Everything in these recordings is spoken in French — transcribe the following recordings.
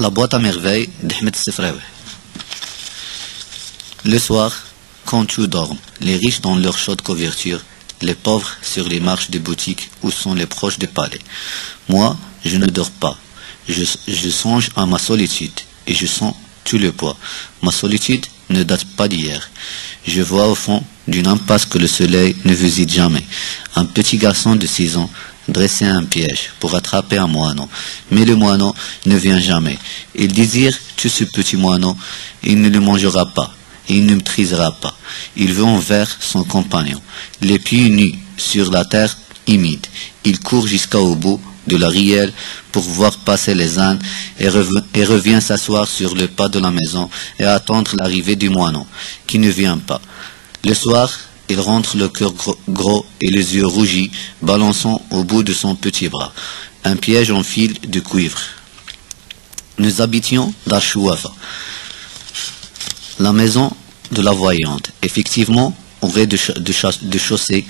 La boîte à merveilles d'Ahmed Sefraoui. Le soir, quand tout dorme, les riches dans leur chaude couverture, les pauvres sur les marches des boutiques où sont les proches des palais. Moi, je ne dors pas. Je songe à ma solitude et je sens tout le poids. Ma solitude ne date pas d'hier. Je vois au fond d'une impasse que le soleil ne visite jamais. Un petit garçon de 6 ans dressait un piège pour attraper un moineau. Mais le moineau ne vient jamais. Il désire tout ce petit moineau. Il ne le mangera pas. Il ne maîtrisera pas. Il veut envers son compagnon. Les pieds nus sur la terre humide. Il court jusqu'au bout de la rielle pour voir passer les ânes et revient s'asseoir sur le pas de la maison et attendre l'arrivée du moineau, qui ne vient pas. Le soir, il rentre le cœur gros et les yeux rougis, balançant au bout de son petit bras un piège en fil de cuivre. Nous habitions dans Chouafa, la maison de la voyante. Effectivement, au rez-de-chaussée,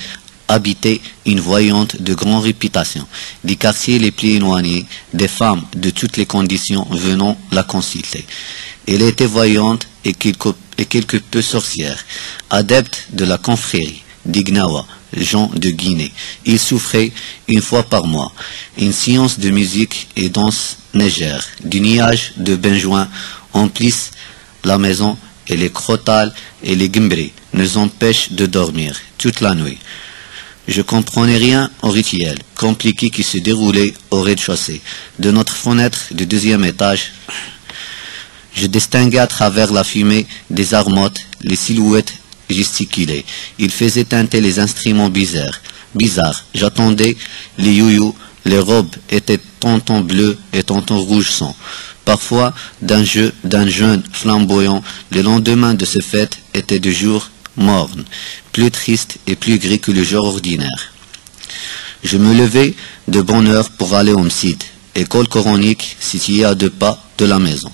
habitait une voyante de grande réputation. Des quartiers les plus éloignés, des femmes de toutes les conditions venant la consulter. Elle était voyante et quelque peu sorcière, adepte de la confrérie d'Ignawa, Jean de Guinée. Il souffrait une fois par mois. Une séance de musique et danse neigère, du nuage de benjoin emplissent la maison et les crotales et les guimbrés nous empêchent de dormir toute la nuit. Je comprenais rien au rituel compliqué qui se déroulait au rez-de-chaussée. De notre fenêtre du 2e étage, je distinguais à travers la fumée des armottes les silhouettes gesticulées. Ils faisaient teinter les instruments bizarres. J'attendais les youyous. Les robes étaient tantôt bleues et tantôt rouge sang. Parfois, d'un jeûne flamboyant, le lendemain de ce fête était de jour morne, plus triste et plus gris que le jour ordinaire. Je me levais de bonne heure pour aller au Msid, école coranique située à 2 pas de la maison.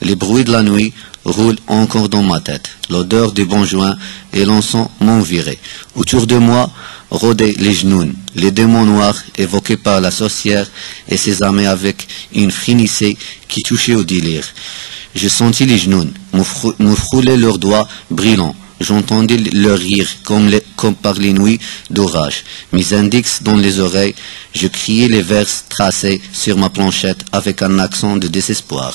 Les bruits de la nuit roulent encore dans ma tête. L'odeur du bon joint et l'encens m'envirait. Autour de moi rôdaient les genoux, les démons noirs évoqués par la sorcière et ses armées avec une frénissée qui touchait au délire. Je sentis les genoux me frôler leurs doigts brillants. J'entendais leur rire comme par les nuits d'orage. Mes index dans les oreilles, je criais les vers tracés sur ma planchette avec un accent de désespoir.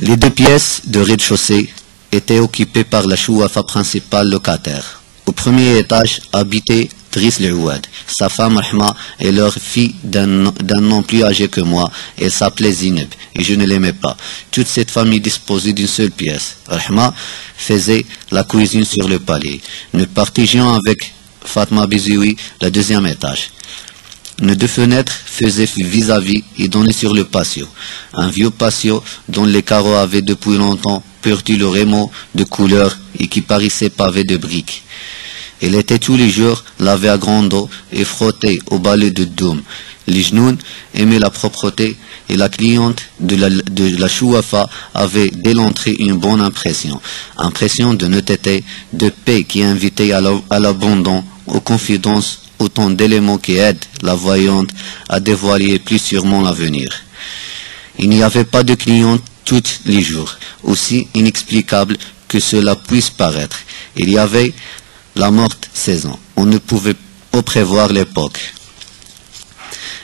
Les 2 pièces de rez-de-chaussée étaient occupées par la chouafa principale locataire. Au 1er étage habitait Driss Leouad, sa femme Rahma et leur fille d'un nom plus âgé que moi. Elle s'appelait Zineb et je ne l'aimais pas. Toute cette famille disposait d'une seule pièce. Rahma faisait la cuisine sur le palier. Nous partagions avec Fatma Bizioui le 2e étage. Nos 2 fenêtres faisaient vis-à-vis et donnaient sur le patio. Un vieux patio dont les carreaux avaient depuis longtemps perdu le rémaux de couleur et qui paraissait pavé de briques. Elle était tous les jours lavée à grande eau et frottée au balai de Doum. Les genoux aimaient la propreté et la cliente de la chouafa avait dès l'entrée une bonne impression. Impression de honnêteté, de paix qui invitait à l'abandon, aux confidences, autant d'éléments qui aident la voyante à dévoiler plus sûrement l'avenir. Il n'y avait pas de cliente tous les jours, aussi inexplicable que cela puisse paraître. Il y avait la morte saison. On ne pouvait pas prévoir l'époque.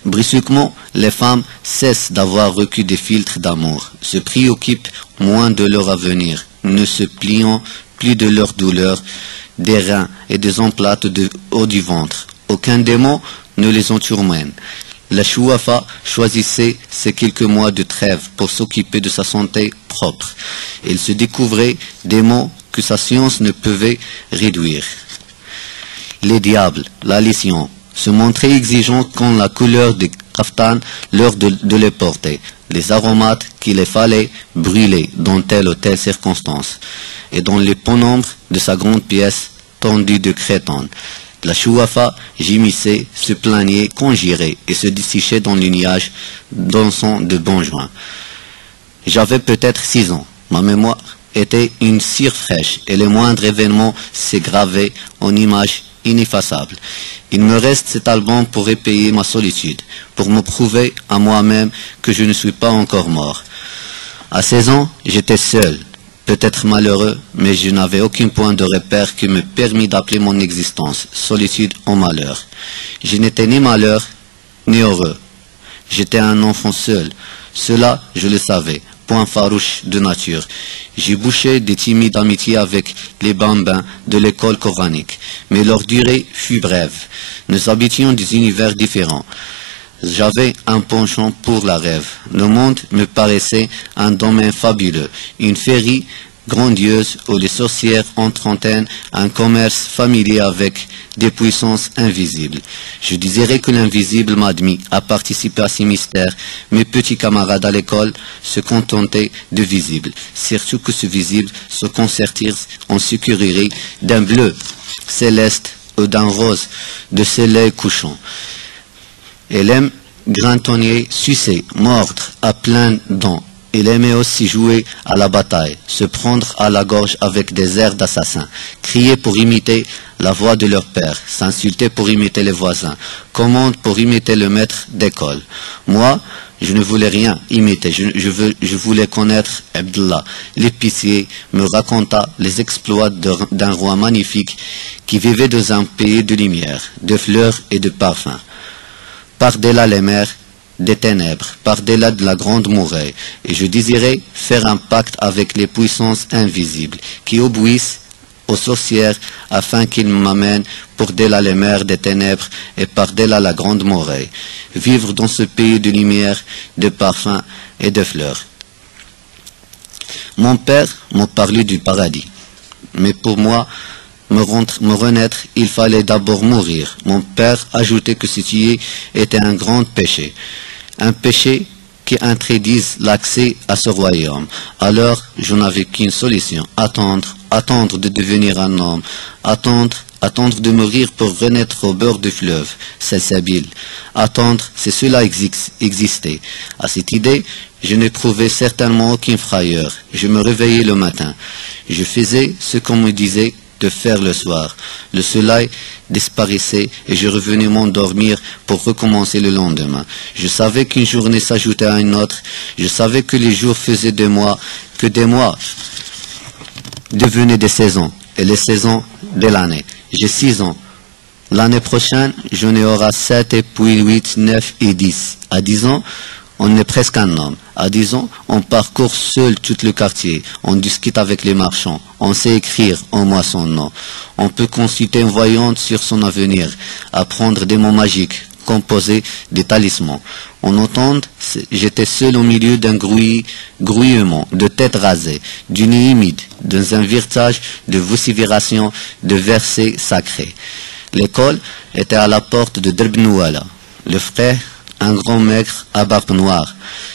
Brusquement, les femmes cessent d'avoir reçu des filtres d'amour, se préoccupent moins de leur avenir, ne se pliant plus de leur douleur, des reins et des emplates de haut du ventre. Aucun démon ne les entourmène. La chouafa choisissait ces quelques mois de trêve pour s'occuper de sa santé propre. Il se découvrait des maux que sa science ne pouvait réduire. Les diables, la lésion, se montraient exigeants quand la couleur des kaftan l'heure de les porter. Les aromates qu'il fallait brûler dans telle ou telle circonstance. Et dans les pénombres de sa grande pièce tendue de crétonne. La chouafa gémissait, se plaignait, conjurait et se desséchait dans le nuage dansant de bon joint. J'avais peut-être 6 ans. Ma mémoire était une cire fraîche et les moindres événements s'est gravé en images ineffaçable. Il me reste cet album pour répayer ma solitude, pour me prouver à moi-même que je ne suis pas encore mort. À 16 ans, j'étais seul, peut-être malheureux, mais je n'avais aucun point de repère qui me permit d'appeler mon existence solitude en malheur. Je n'étais ni malheur, ni heureux. J'étais un enfant seul. Cela, je le savais, point farouche de nature. J'ai bouché des timides amitiés avec les bambins de l'école coranique, mais leur durée fut brève. Nous habitions des univers différents. J'avais un penchant pour la rêve. Le monde me paraissait un domaine fabuleux, une féerie grandiose où les sorcières entretiennent un commerce familier avec des puissances invisibles. Je dirais que l'invisible m'a admis à participer à ces mystères. Mes petits camarades à l'école se contentaient de visibles, surtout que ce visible se concertir en sucrerie d'un bleu céleste ou d'un rose de soleil couchant. Elle aime grintonner, sucer, mordre à pleines dents. Il aimait aussi jouer à la bataille, se prendre à la gorge avec des airs d'assassin, crier pour imiter la voix de leur père, s'insulter pour imiter les voisins, commande pour imiter le maître d'école. Moi, je ne voulais rien imiter, je voulais connaître Abdullah. L'épicier me raconta les exploits d'un roi magnifique qui vivait dans un pays de lumière, de fleurs et de parfums. Par-delà les mers, des ténèbres, par-delà de la grande muraille, et je désirais faire un pacte avec les puissances invisibles qui obéissent aux sorcières afin qu'ils m'amènent par-delà les mers des ténèbres et par-delà la grande muraille, vivre dans ce pays de lumière, de parfums et de fleurs. Mon père m'a parlé du paradis, mais pour moi, me renaître, il fallait d'abord mourir. Mon père ajoutait que ceci était un grand péché. Un péché qui interdise l'accès à ce royaume. Alors, je n'avais qu'une solution, attendre de devenir un homme, attendre de mourir pour renaître au bord du fleuve, Salsabil. Attendre, c'est cela existait. À cette idée, je n'éprouvais certainement aucune frayeur. Je me réveillais le matin. Je faisais ce qu'on me disait de faire le soir. Le soleil disparaissait et je revenais m'endormir pour recommencer le lendemain. Je savais qu'une journée s'ajoutait à une autre. Je savais que les jours faisaient des mois, que des mois devenaient des saisons et les saisons de l'année. J'ai 6 ans. L'année prochaine, j'en aurai 7 et puis 8, 9 et 10. À 10 ans, on est presque un homme. À 10 ans, on parcourt seul tout le quartier. On discute avec les marchands. On sait écrire en moi son nom. On peut consulter une voyante sur son avenir, apprendre des mots magiques, composer des talismans. En entend, j'étais seul au milieu d'un grouillement, de têtes rasées, d'une humide, dans un virage de vocifération, de versets sacrés. L'école était à la porte de Drbnouala. Le frère, un grand maigre à barbe noire,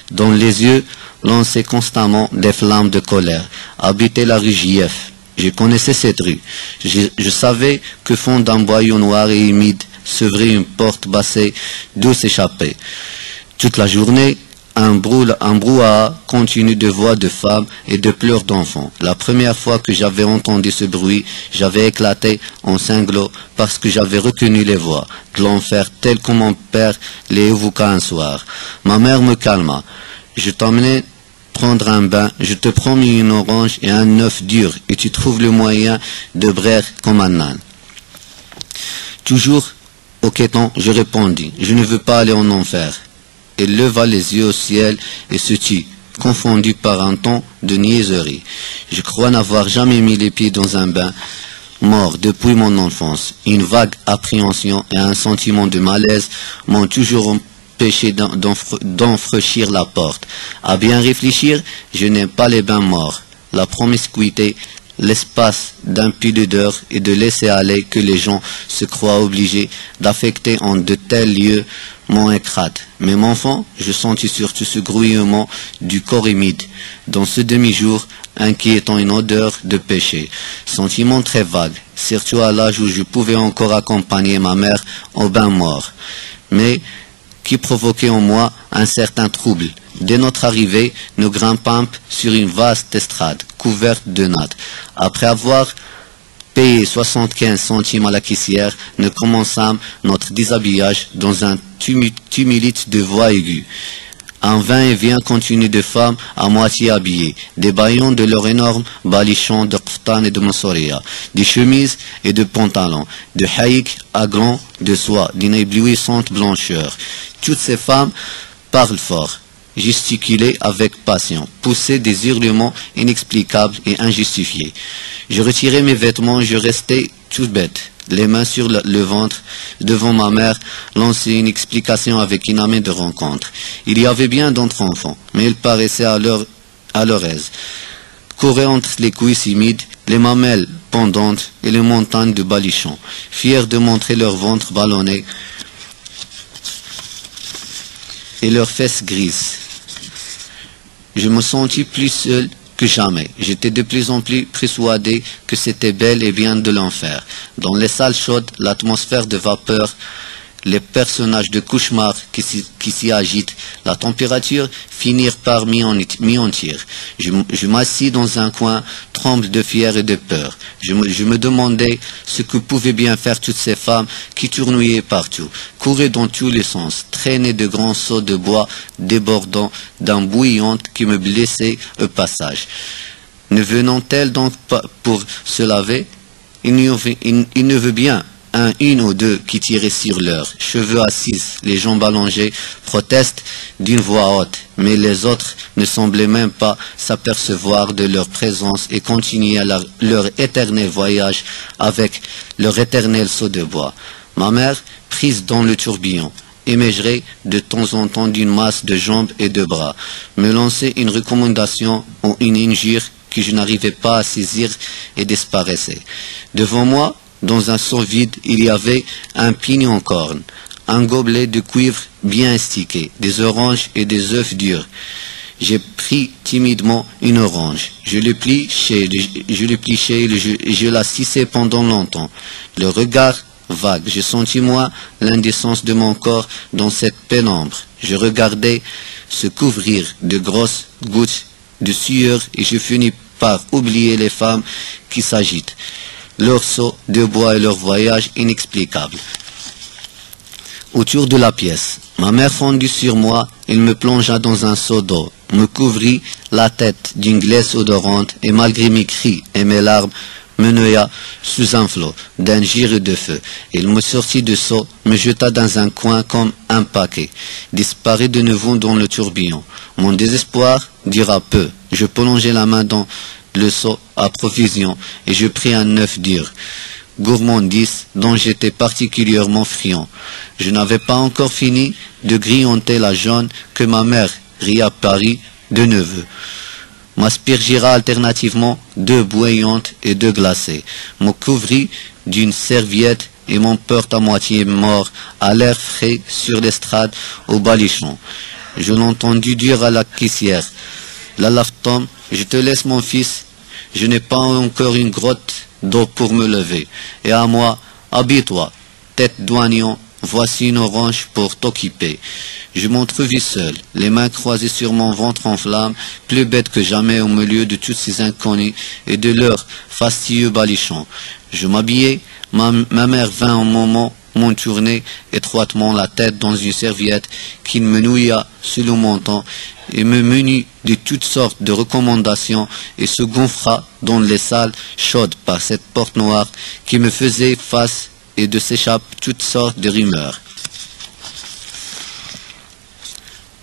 dont les yeux lançaient constamment des flammes de colère, habitait la rue Gief. Je connaissais cette rue. Je savais que fond d'un boyau noir et humide s'ouvrait une porte bassée d'où s'échappait. Toute la journée, un brouhaha continu de voix de femmes et de pleurs d'enfants. La première fois que j'avais entendu ce bruit, j'avais éclaté en sanglots parce que j'avais reconnu les voix de l'enfer telles que mon père les évoqua un soir. Ma mère me calma. Je t'emmenais prendre un bain, je te promis une orange et un œuf dur et tu trouves le moyen de braire comme un âne. Toujours au quêtant, je répondis, je ne veux pas aller en enfer. Elle leva les yeux au ciel et se tut, confondu par un ton de niaiserie. Je crois n'avoir jamais mis les pieds dans un bain mort depuis mon enfance. Une vague appréhension et un sentiment de malaise m'ont toujours empêché d'enfranchir la porte. À bien réfléchir, je n'aime pas les bains morts. La promiscuité, l'espace d'un peu d'heure et de laisser aller que les gens se croient obligés d'affecter en de tels lieux m'ont écrasé. Mais mon enfant, je sentis surtout ce grouillement du corps humide, dans ce demi-jour inquiétant une odeur de péché. Sentiment très vague, surtout à l'âge où je pouvais encore accompagner ma mère au bain mort, mais qui provoquait en moi un certain trouble. Dès notre arrivée, nous grimpâmes sur une vaste estrade, couverte de nattes. Après avoir Payé 75 centimes à la caissière, nous commençâmes notre déshabillage dans un tumulte de voix aiguës. Un va-et-vient continu de femmes à moitié habillées, des bâillons de leurs énormes balichons de kftan et de mansoria, des chemises et de pantalons, de haïks à grands de soie, d'une éblouissante blancheur. Toutes ces femmes parlent fort, gesticulaient avec passion, poussaient des hurlements inexplicables et injustifiés. Je retirais mes vêtements, je restais toute bête, les mains sur le ventre, devant ma mère, lancer une explication avec une amie de rencontre. Il y avait bien d'autres enfants, mais ils paraissaient à leur aise. Couraient entre les cuisses humides, les mamelles pendantes et les montagnes de balichons, fiers de montrer leur ventre ballonné et leurs fesses grises. Je me sentis plus seul que jamais. J'étais de plus en plus persuadé que c'était bel et bien de l'enfer. Dans les salles chaudes, l'atmosphère de vapeur, les personnages de cauchemar qui s'y agitent, la température finirent par m'y-en-tir. Je m'assis dans un coin, tremble de fièvre et de peur. Je me demandais ce que pouvaient bien faire toutes ces femmes qui tournoyaient partout, couraient dans tous les sens, traînaient de grands seaux de bois débordant d'un bouillante qui me blessait au passage. Ne venant-elles donc pas pour se laver? Il ne veut bien une ou deux qui tiraient sur leurs cheveux assises, les jambes allongées, protestent d'une voix haute, mais les autres ne semblaient même pas s'apercevoir de leur présence et continuaient leur éternel voyage avec leur éternel seau de bois. Ma mère, prise dans le tourbillon, émergeait de temps en temps d'une masse de jambes et de bras, me lançait une recommandation ou une injure que je n'arrivais pas à saisir et disparaissait. Devant moi, dans un seau vide, il y avait un pignon corne, un gobelet de cuivre bien stické, des oranges et des œufs durs. J'ai pris timidement une orange. Je le plichai et je la suçai pendant longtemps. Le regard vague, je sentis moi l'indécence de mon corps dans cette pénombre. Je regardais se couvrir de grosses gouttes de sueur et je finis par oublier les femmes qui s'agitent, leur seau de bois et leur voyage inexplicable. Autour de la pièce, ma mère fondit sur moi, elle me plongea dans un seau d'eau, me couvrit la tête d'une glace odorante et malgré mes cris et mes larmes, me noya sous un flot d'un gire de feu. Il me sortit du seau, me jeta dans un coin comme un paquet, disparut de nouveau dans le tourbillon. Mon désespoir dura peu. Je plongeai la main dans le seau à provision et je pris un œuf dur, gourmandise dont j'étais particulièrement friand. Je n'avais pas encore fini de grignoter la jaune que ma mère réapparut de neveu. M'aspergira alternativement deux bouillantes et deux glacées, me couvrit d'une serviette et mon porte à moitié mort à l'air frais sur l'estrade au balichon. Je l'entendis dire à la caissière: la lave-tom, je te laisse mon fils, je n'ai pas encore une grotte d'eau pour me lever. Et à moi, habille-toi, tête d'oignon, voici une orange pour t'occuper. Je m'entrevis seul, les mains croisées sur mon ventre en flammes, plus bête que jamais au milieu de tous ces inconnus et de leurs fastidieux balichons. Je m'habillai, ma mère vint un moment m'entourner étroitement la tête dans une serviette qui me nouilla sous le menton et me munit de toutes sortes de recommandations et se gonfla dans les salles chaudes par cette porte noire qui me faisait face et de s'échappe toutes sortes de rumeurs.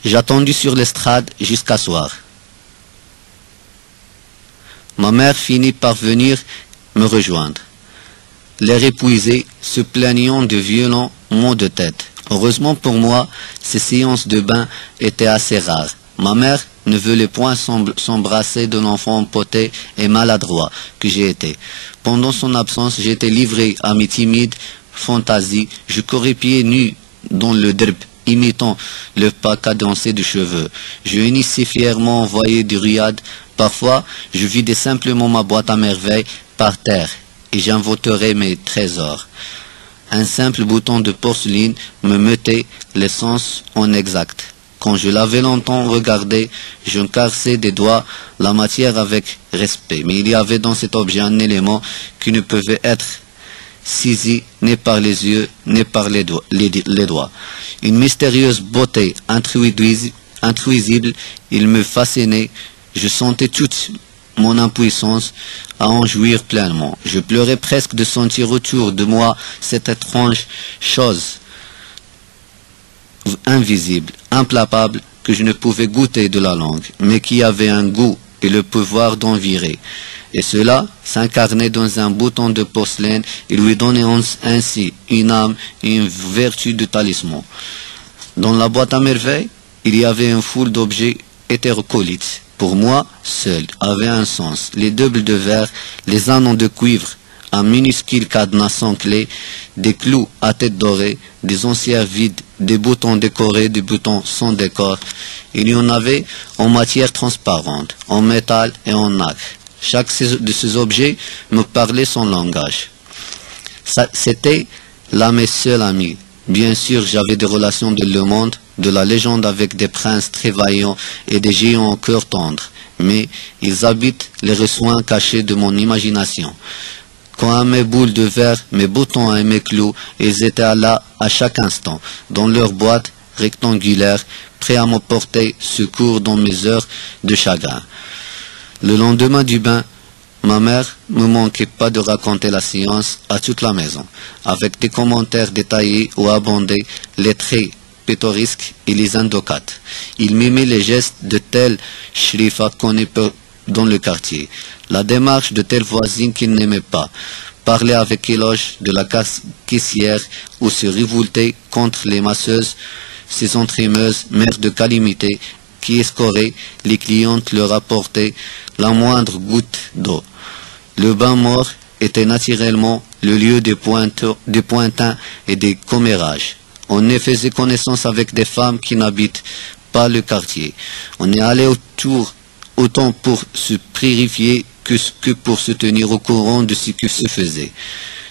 J'attendis sur l'estrade jusqu'à soir. Ma mère finit par venir me rejoindre. L'air épuisé, se plaignant de violents maux de tête. Heureusement pour moi, ces séances de bain étaient assez rares. Ma mère ne voulait point s'embrasser de l'enfant empoté et maladroit que j'ai été. Pendant son absence, j'étais livré à mes timides fantasies. Je courais pieds nus dans le drp, imitant le pas cadencé de cheveux. Je unissais fièrement envoyé du riad. Parfois, je vidais simplement ma boîte à merveilles par terre et j'inventerais mes trésors. Un simple bouton de porcelaine me mettait l'essence en exact. Quand je l'avais longtemps regardé, je caressais des doigts la matière avec respect. Mais il y avait dans cet objet un élément qui ne pouvait être saisi ni par les yeux, ni par les doigts. Une mystérieuse beauté intruisible, il me fascinait. Je sentais toute mon impuissance à en jouir pleinement. Je pleurais presque de sentir autour de moi cette étrange chose invisible, implacable, que je ne pouvais goûter de la langue, mais qui avait un goût et le pouvoir d'en virer. Et cela s'incarnait dans un bouton de porcelaine et lui donnait ainsi une âme et une vertu de talisman. Dans la boîte à merveilles, il y avait une foule d'objets hétéroclites. Pour moi, seul, avait un sens. Les doubles de verre, les anneaux de cuivre, un minuscule cadenas sans clé, des clous à tête dorée, des anciens vides, des boutons décorés, des boutons sans décor. Il y en avait en matière transparente, en métal et en nacre. Chaque de ces objets me parlait son langage. C'était là mes seuls amis. Bien sûr, j'avais des relations de le monde, de la légende avec des princes très vaillants et des géants au cœur tendre, mais ils habitent les recoins cachés de mon imagination. Quant à mes boules de verre, mes boutons et mes clous, ils étaient là à chaque instant, dans leur boîte rectangulaire, prêts à me porter secours dans mes heures de chagrin. Le lendemain du bain, ma mère ne manquait pas de raconter la science à toute la maison, avec des commentaires détaillés ou abondés, les traits pittoresques et les indocates. Il mimait les gestes de tel shrifa qu'on est dans le quartier, la démarche de telle voisine qu'il n'aimait pas, parler avec éloge de la caissière ou se révolter contre les masseuses, ces entraîneuses, mères de calamité, qui escoraient les clientes leur apportaient la moindre goutte d'eau. Le bain mort était naturellement le lieu des pointins et des commérages. On y faisait connaissance avec des femmes qui n'habitent pas le quartier. On y allait autant pour se purifier que pour se tenir au courant de ce qui se faisait,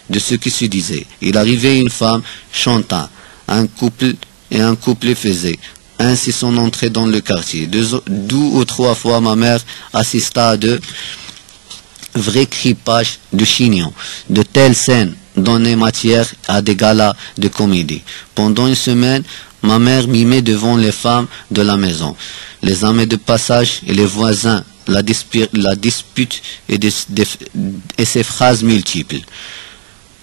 de ce qui se disait. Il arrivait une femme chantant, un couple faisait ainsi son entrée dans le quartier. Deux ou trois fois ma mère assista à de vrais cripages de chignons. De telles scènes donnaient matière à des galas de comédie. Pendant une semaine, ma mère mimait devant les femmes de la maison, les amis de passage et les voisins, la dispute et ses phrases multiples.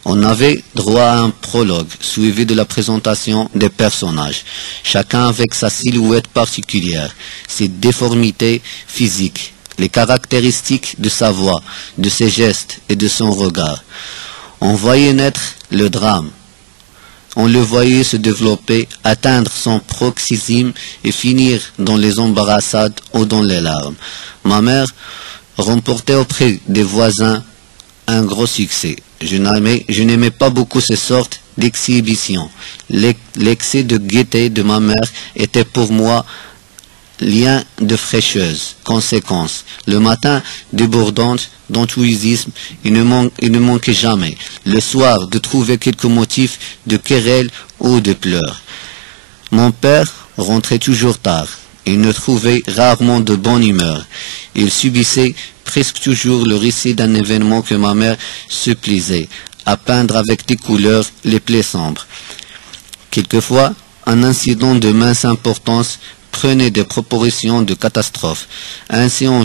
On avait droit à un prologue, suivi de la présentation des personnages, chacun avec sa silhouette particulière, ses déformités physiques, les caractéristiques de sa voix, de ses gestes et de son regard. On voyait naître le drame. On le voyait se développer, atteindre son paroxysme et finir dans les embarrassades ou dans les larmes. Ma mère remportait auprès des voisins un gros succès. Je n'aimais pas beaucoup ces sortes d'exhibitions. L'excès de gaieté de ma mère était pour moi lien de fraîcheuse, conséquence. Le matin, débordante d'enthousiasme, il ne manquait jamais. Le soir, de trouver quelques motifs de querelle ou de pleurs. Mon père rentrait toujours tard. Il ne trouvait rarement de bonne humeur. Il subissait presque toujours le récit d'un événement que ma mère se plaisait à peindre avec des couleurs les plaies sombres. Quelquefois, un incident de mince importance prenait des proportions de catastrophe. Ainsi en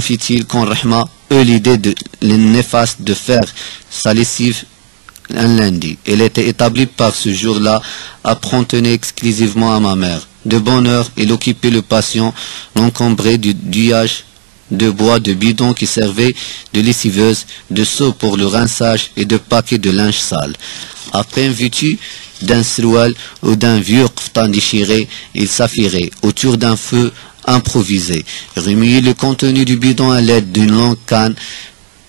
fit-il quand Rahma eut l'idée néfaste de faire sa lessive un lundi. Elle était établie par ce jour-là, appartenait exclusivement à ma mère. De bonne heure, il occupait le patient, l'encombré du douillage de bois de bidons qui servaient de lessiveuse, de seaux pour le rinçage et de paquets de linge sale. À peine vêtu d'un sroual ou d'un vieux kaftan déchiré, il s'affairait autour d'un feu improvisé, remuait le contenu du bidon à l'aide d'une longue canne,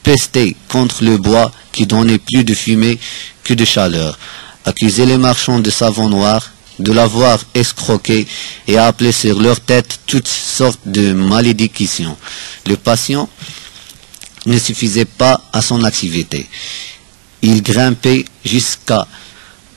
pestait contre le bois qui donnait plus de fumée que de chaleur, accusait les marchands de savon noir de l'avoir escroqué et appelait sur leur tête toutes sortes de malédictions. Le patient ne suffisait pas à son activité. Il grimpait jusqu'à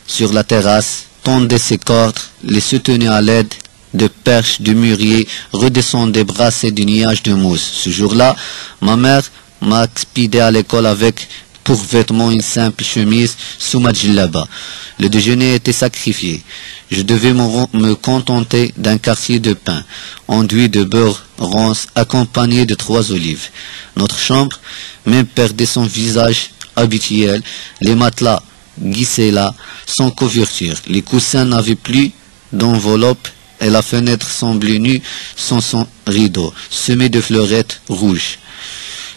sur la terrasse, tendait ses cordes, les soutenait à l'aide de perches, de mûriers redescendaient brassés du nuage de mousse. Ce jour-là, ma mère m'a expédié à l'école avec pour vêtement une simple chemise sous ma djellaba. Le déjeuner était sacrifié. Je devais me contenter d'un quartier de pain, enduit de beurre ronce, accompagné de 3 olives. Notre chambre même perdait son visage habituel. Les matelas glissaient là, sans couverture. Les coussins n'avaient plus d'enveloppe et la fenêtre semblait nue sans son rideau, semé de fleurettes rouges.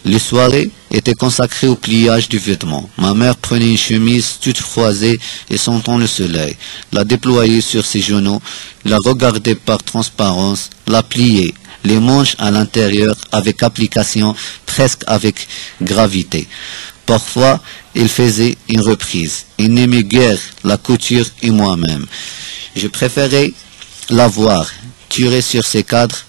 Les soirées étaient consacrées au pliage du vêtement. Ma mère prenait une chemise toute froissée et sentant le soleil, la déployait sur ses genoux, la regardait par transparence, la pliait, les manches à l'intérieur avec application, presque avec gravité. Parfois, il faisait une reprise. Il n'aimait guère la couture et moi-même. Je préférais la voir tirer sur ses cadres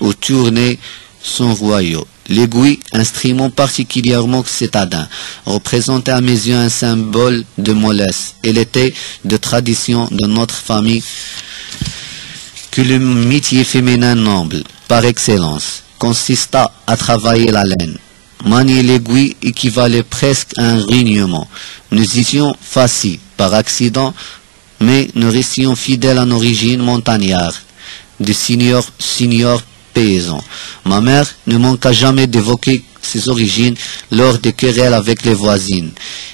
ou tourner son royaume. L'aiguille, instrument particulièrement citadin, représentait à mes yeux un symbole de mollesse. Elle était de tradition de notre famille que le métier féminin noble, par excellence, consista à travailler la laine. Manier l'aiguille équivalait presque à un reniement. Nous étions faciles par accident, mais nous restions fidèles à nos origines montagnardes, de seniors paysans. Ma mère ne manqua jamais d'évoquer ses origines lors des querelles avec les voisines.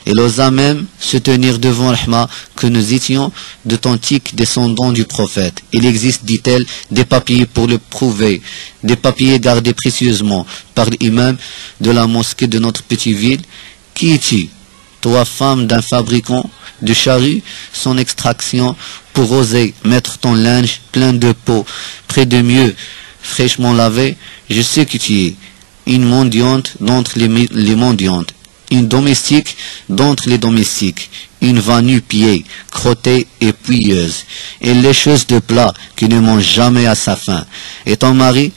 Elle osa même se tenir devant Rahma que nous étions d'authentiques descendants du prophète. Il existe, dit-elle, des papiers pour le prouver, des papiers gardés précieusement par l'imam de la mosquée de notre petite ville. Qui es-tu, toi, femme d'un fabricant de charrues, son extraction pour oser mettre ton linge plein de peau près de mieux fraîchement lavé? Je sais que tu es une mendiante d'entre les mendiantes, une domestique d'entre les domestiques, une va-nu-pied, crottée et puyeuse, et lécheuse de plats qui ne mange jamais à sa faim. Et ton mari,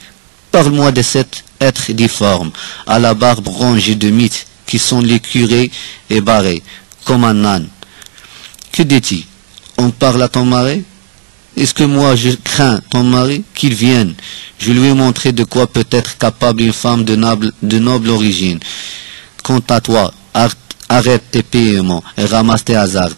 parle-moi de cet être difforme, à la barbe rongée de mythes, qui sont les curés et barrés, comme un âne. Que dis-tu? On parle à ton mari? Est-ce que moi je crains ton mari qu'il vienne? Je lui ai montré de quoi peut être capable une femme de noble origine. Quant à toi, arrête tes paiements et ramasse tes hasards.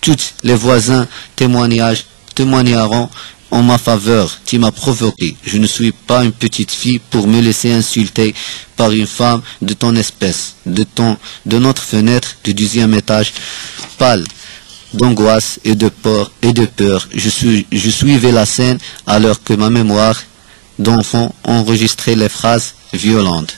Tous les voisins témoigneront en ma faveur. Tu m'as provoqué. Je ne suis pas une petite fille pour me laisser insulter par une femme de ton espèce, de notre fenêtre du 10e étage, pâle d'angoisse et de peur. Je suivais la scène alors que ma mémoire d'enfant enregistrait les phrases violentes.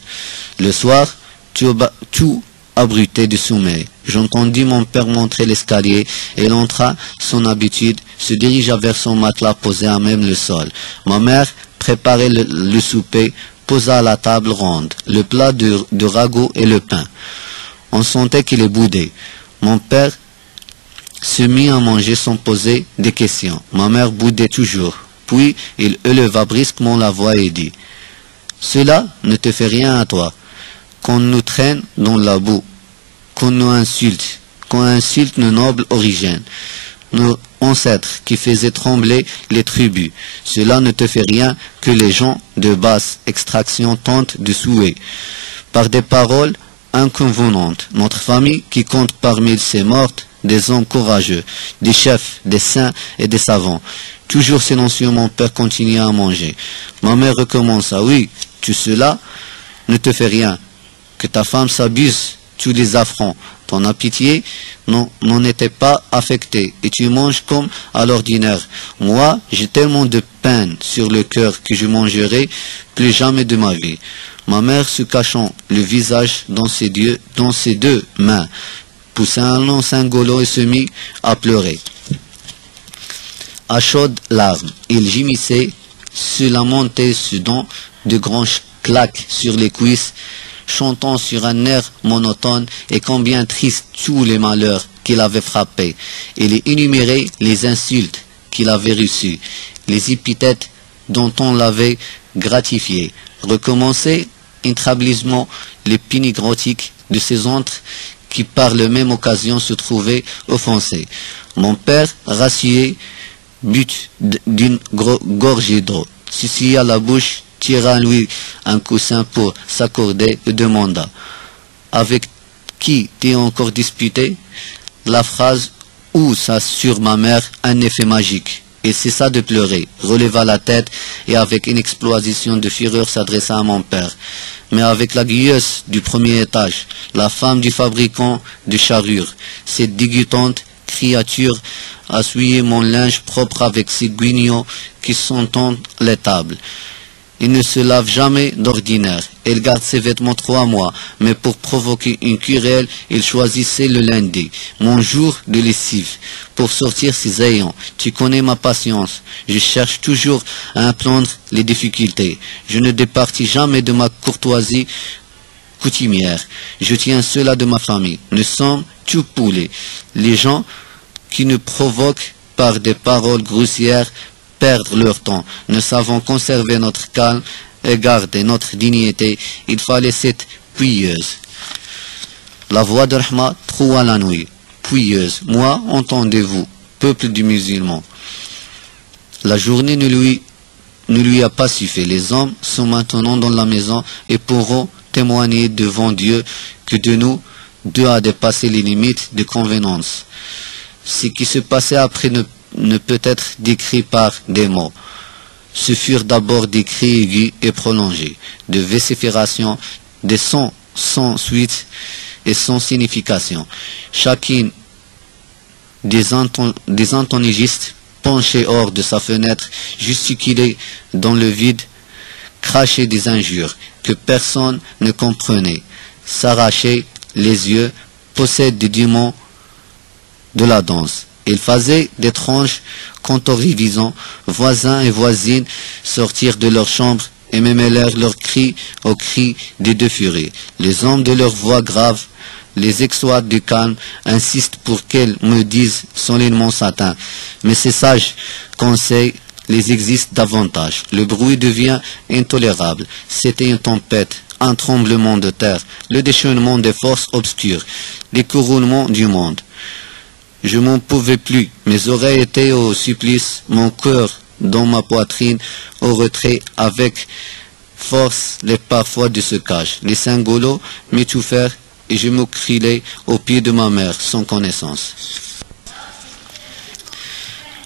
Le soir, tout abruté de sommeil. J'entendis mon père montrer l'escalier et il entra, son habitude, se dirigea vers son matelas posé à même le sol. Ma mère préparait le souper, posa à la table ronde le plat de ragoût et le pain. On sentait qu'il est boudé. Mon père se mit à manger sans poser des questions. Ma mère boudait toujours. Puis il éleva brusquement la voix et dit: « Cela ne te fait rien à toi. Qu'on nous traîne dans la boue, qu'on nous insulte, qu'on insulte nos nobles origines, nos ancêtres qui faisaient trembler les tribus. Cela ne te fait rien que les gens de basse extraction tentent de souiller. Par des paroles inconvenantes, notre famille qui compte parmi ses mortes des hommes courageux, des chefs, des saints et des savants. » Toujours silencieux, mon père continua à manger. Ma mère recommença: « Oui, tout cela ne te fait rien. Que ta femme s'abuse, tous les affronts. Ton appétit n'en était pas affecté, et tu manges comme à l'ordinaire. Moi, j'ai tellement de peine sur le cœur que je mangerai plus jamais de ma vie. » Ma mère, se cachant le visage dans ses deux mains, poussa un long cingolo et se mit à pleurer. À chaudes larmes, il gémissait, se lamentait, se donnant de grands claques sur les cuisses, chantant sur un air monotone et combien triste tous les malheurs qu'il avait frappés. Il énumérait les insultes qu'il avait reçues, les épithètes dont on l'avait gratifié, recommençait intrablissement les pénigrotiques de ses oncles qui par la même occasion se trouvaient offensés. Mon père, rassuré but d'une gorgée d'eau, s'essuya la bouche, tira lui un coussin pour s'accorder et demanda « Avec qui t'es encore disputé ?» La phrase « Où ça sur ma mère » un effet magique. Il cessa de pleurer, releva la tête et avec une explosion de fureur s'adressa à mon père. Mais avec la gouilleuse du premier étage, la femme du fabricant de charrures, cette dégoûtante créature a souillé mon linge propre avec ses guignons qui sont les tables. Il ne se lave jamais d'ordinaire. Il garde ses vêtements 3 mois, mais pour provoquer une querelle, il choisissait le lundi, mon jour de lessive, pour sortir ses ayants. Tu connais ma patience. Je cherche toujours à apprendre les difficultés. Je ne départis jamais de ma courtoisie coutumière. Je tiens cela de ma famille. Nous sommes tout poulets. Les gens qui nous provoquent par des paroles grossières perdre leur temps. Nous savons conserver notre calme et garder notre dignité. Il fallait cette pieuse. La voix de Rahma troua la nuit. Pieuse. Moi, entendez-vous, peuple du musulman. La journée ne lui a pas suffi. Les hommes sont maintenant dans la maison et pourront témoigner devant Dieu que de nous deux a dépassé les limites de convenance. Ce qui se passait après ne peut être décrit par des mots. Ce furent d'abord des cris aigus et prolongés, de vociférations, des sons sans suite et sans signification. Chacune des antonistes penchait hors de sa fenêtre, gesticulait dans le vide, crachait des injures que personne ne comprenait, s'arrachait les yeux, possède des démons de la danse. Il faisait d'étranges contorsions, voisins et voisines sortirent de leur chambre et me mêlèrent leurs cris aux cris des deux furies. Les hommes de leur voix grave, les exodes du calme, insistent pour qu'elles me disent solennellement Satan. Mais ces sages conseils les existent davantage. Le bruit devient intolérable. C'était une tempête, un tremblement de terre, le déchaînement des forces obscures, l'écroulement du monde. Je m'en pouvais plus, mes oreilles étaient au supplice, mon cœur dans ma poitrine, au retrait, avec force les parfois de ce cage. Les cingolos m'étouffèrent et je me criais au pied de ma mère, sans connaissance.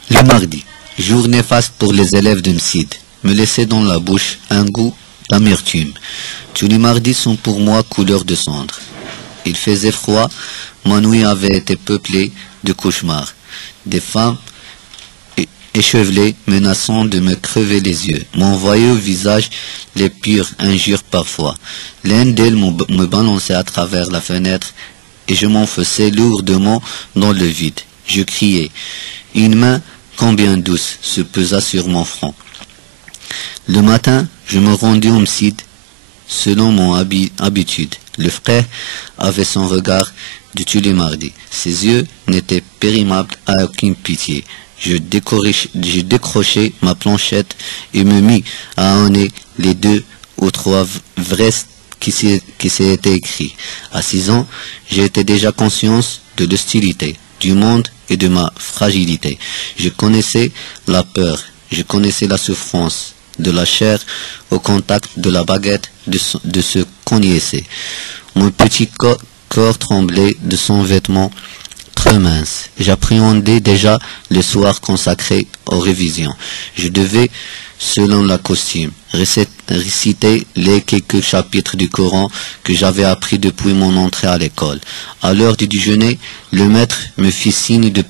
Le mardi, jour néfaste pour les élèves de Msid, me laissait dans la bouche un goût d'amertume. Tous les mardis sont pour moi couleur de cendre. Il faisait froid, ma nuit avait été peuplée de cauchemars, des femmes échevelées menaçant de me crever les yeux, m'envoyaient au visage les pires injures parfois. L'une d'elles me balançait à travers la fenêtre et je m'enfonçais lourdement dans le vide. Je criais. Une main, combien douce, se pesa sur mon front. Le matin, je me rendis au Msid selon mon habitude. Le frère avait son regard de tous les mardis. Ses yeux n'étaient périmables à aucune pitié. Je décrochai ma planchette et me mis à honner les 2 ou 3 vrais qui s'étaient écrits. À 6 ans, j'étais déjà conscience de l'hostilité du monde et de ma fragilité. Je connaissais la peur, je connaissais la souffrance de la chair au contact de la baguette de ce qu'on y essaie. Mon petit corps tremblait de son vêtement très mince. J'appréhendais déjà le soir consacré aux révisions. Je devais, selon la costume, réciter les quelques chapitres du Coran que j'avais appris depuis mon entrée à l'école. À l'heure du déjeuner, le maître me fit signe de